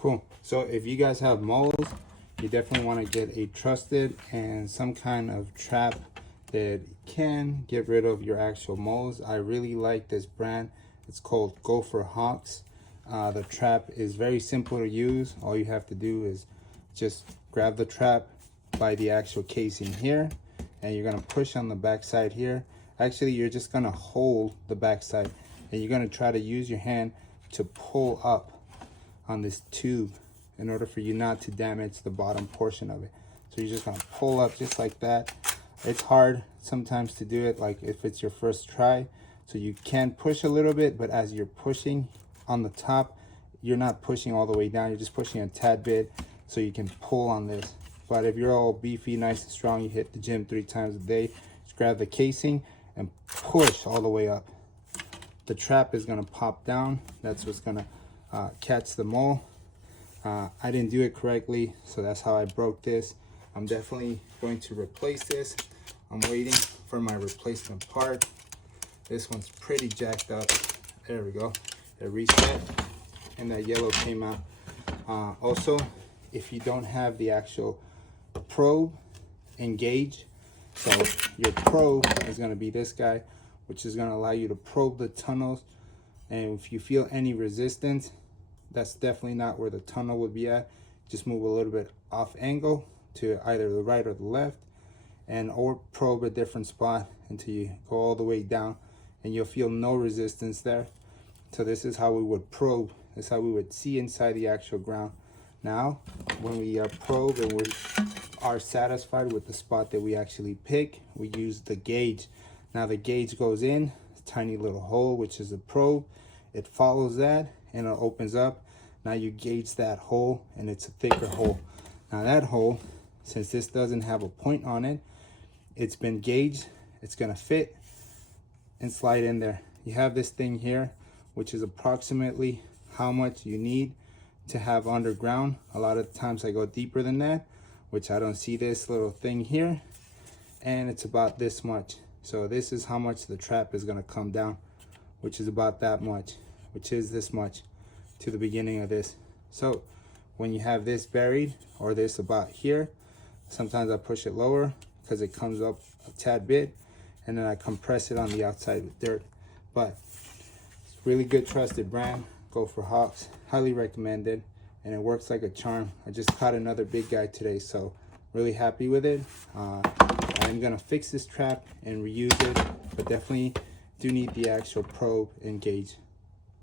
Cool. So if you guys have moles, you definitely want to get a trusted and some kind of trap that can get rid of your actual moles. I really like this brand. It's called GoPHERHAWK. The trap is very simple to use. All you have to do is just grab the trap by the actual casing here, and you're gonna push on the back side here. Actually, you're just gonna hold the back side, and you're gonna try to use your hand to pull up on this tube in order for you not to damage the bottom portion of it. So you're just gonna pull up just like that. It's hard sometimes to do it, like if it's your first try. So you can push a little bit, but as you're pushing on the top, you're not pushing all the way down, you're just pushing a tad bit so you can pull on this. But if you're all beefy, nice and strong, you hit the gym 3 times a day, just grab the casing and push all the way up. The trap is gonna pop down. That's what's gonna catch the mole. I didn't do it correctly, so that's how I broke this. I'm definitely going to replace this. I'm waiting for my replacement part. This one's pretty jacked up. There we go. It reset and that yellow came out. Also, if you don't have the actual probe and gauge, so your probe is going to be this guy, which is going to allow you to probe the tunnels. And if you feel any resistance, that's definitely not where the tunnel would be at. Just move a little bit off angle to either the right or the left, and or probe a different spot until you go all the way down, and you'll feel no resistance there. So this is how we would probe. This is how we would see inside the actual ground. Now, when we probe and we are satisfied with the spot that we actually pick, we use the gauge. Now the gauge goes in a tiny little hole, which is a probe. It follows that and it opens up. Now you gauge that hole, and it's a thicker hole. Now that hole, since this doesn't have a point on it, it's been gauged. It's gonna fit and slide in there. You have this thing here, which is approximately how much you need to have underground. A lot of times I go deeper than that, which I don't see this little thing here, and it's about this much. So this is how much the trap is gonna come down, which is about that much, which is this much to the beginning of this. So when you have this buried, or this about here, sometimes I push it lower because it comes up a tad bit, and then I compress it on the outside with dirt. But it's really good, trusted brand, GoPHERHAWK, highly recommended, and it works like a charm. I just caught another big guy today, so really happy with it. I'm gonna fix this trap and reuse it, but definitely do need the actual probe and gauge.